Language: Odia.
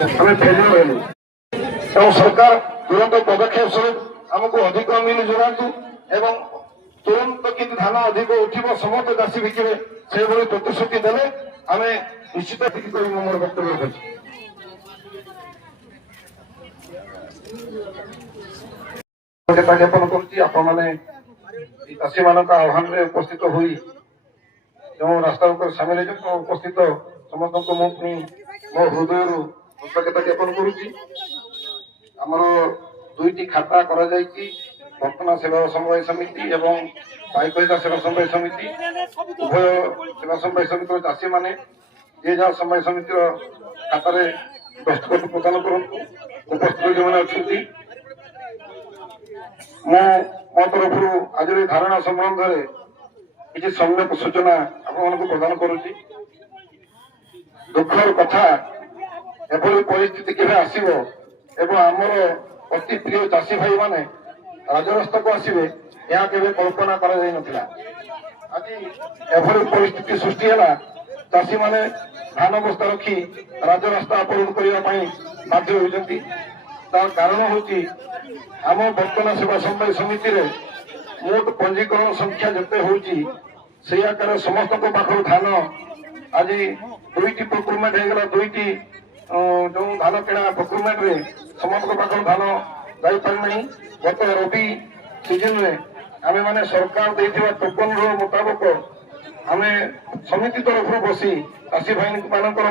ଆମେ ଫେରିଲୁ ଏବଂ ସରକାର ତୁରନ୍ତ ପଦକ୍ଷେପ ସ୍ୱରୂପ ଆମକୁ ଅଧିକ ମିଲ୍ ଯୋଗାନ୍ତୁ ଏବଂ ତୁରନ୍ତ କିନ୍ତୁ ଧାନ ଅଧିକ ଉଠିବ, ସମସ୍ତ ଚାଷୀ ବିକିବେ, ସେଭଳି ପ୍ରତିଶ୍ରୁତି ଦେଲେ ଆମେ ନିଶ୍ଚିତ ଏତିକି କରି ମୁଁ ମୋର ବକ୍ତବ୍ୟ ରଖୁଛି। ଜ୍ଞାପନ କରୁଛି ଆପଣମାନେ ଚାଷୀ ମାନଙ୍କ ଆହ୍ୱାନରେ ଉପସ୍ଥିତ ହୋଇ ଯେଉଁ ରାସ୍ତା ଉପରେ ସାମିଲ ହେଇଛନ୍ତି ଉପସ୍ଥିତ ସମସ୍ତଙ୍କୁ ମୁଁ ପୁଣି ମୋ ହୃଦୟରୁ କୃତଜ୍ଞତା ଜ୍ଞାପନ କରୁଛି। ଆମର ଦୁଇଟି ଖାତା କରାଯାଇଛି, ବର୍ତ୍ତମାନ ସେବା ସମବାୟ ସମିତି ଏବଂ ପାଇକହିତା ସେବା ସମବାୟ ସମିତି। ଉଭୟ ସେବା ସମବାୟ ସମିତିର ଚାଷୀମାନେ ଯିଏ ଯାହା ସମବାୟ ସମିତିର ଖାତାରେ ଦସ୍ତଖତ ପ୍ରଦାନ କରନ୍ତୁ। ଉପସ୍ଥିତ ଯେଉଁମାନେ ଅଛନ୍ତି, ମୁଁ ମୋ ତରଫରୁ ଆଜିର ଧାରଣା ସମ୍ବନ୍ଧରେ କିଛି ସମ୍ୟକ ସୂଚନା ଆପଣମାନଙ୍କୁ ପ୍ରଦାନ କରୁଛି। ଦୁଃଖର କଥା, ଏଭଳି ପରିସ୍ଥିତି କେବେ ଆସିବ ଏବଂ ଆମର ଅତି ପ୍ରିୟ ଚାଷୀ ଭାଇମାନେ ରାଜରାସ୍ତାକୁ ଆସିବେ, ଏହା କେବେ କଳ୍ପନା କରାଯାଇନଥିଲା। ଆଜି ଏଭଳି ପରିସ୍ଥିତି ସୃଷ୍ଟି ହେଲା, ଚାଷୀମାନେ ଧାନ ବସ୍ତା ରଖି ରାଜରାସ୍ତା ଅବରୋଧ କରିବା ପାଇଁ ବାଧ୍ୟ ହୋଇଛନ୍ତି। ତାର କାରଣ ହେଉଛି ଆମ ବର୍ତ୍ତମାନ ସେବା ସମବାୟ ସମିତିରେ ମୋଟ ପଞ୍ଜୀକରଣ ସଂଖ୍ୟା ଯେତେ ହେଉଛି ସେଇ ଆକାରରେ ସମସ୍ତଙ୍କ ପାଖରୁ ଧାନ ଆଜି ଦୁଇଟି ପ୍ରୋକ୍ୟୁରମେଣ୍ଟ ହେଇଗଲା। ଦୁଇଟି ଯେଉଁ ଧାନ କିଣା ପ୍ରୋକ୍ୟୁରମେଣ୍ଟରେ ସମସ୍ତଙ୍କ ପାଖରୁ ଧାନ ଯାଇପାରିନାହିଁ। ଗତ ରବି ସିଜନରେ ଆମେମାନେ ସରକାର ଦେଇଥିବା ଟୋକନର ମୁତାବକ ଆମେ ସମିତି ତରଫରୁ ବସି ଚାଷୀ ଭାଇମାନଙ୍କର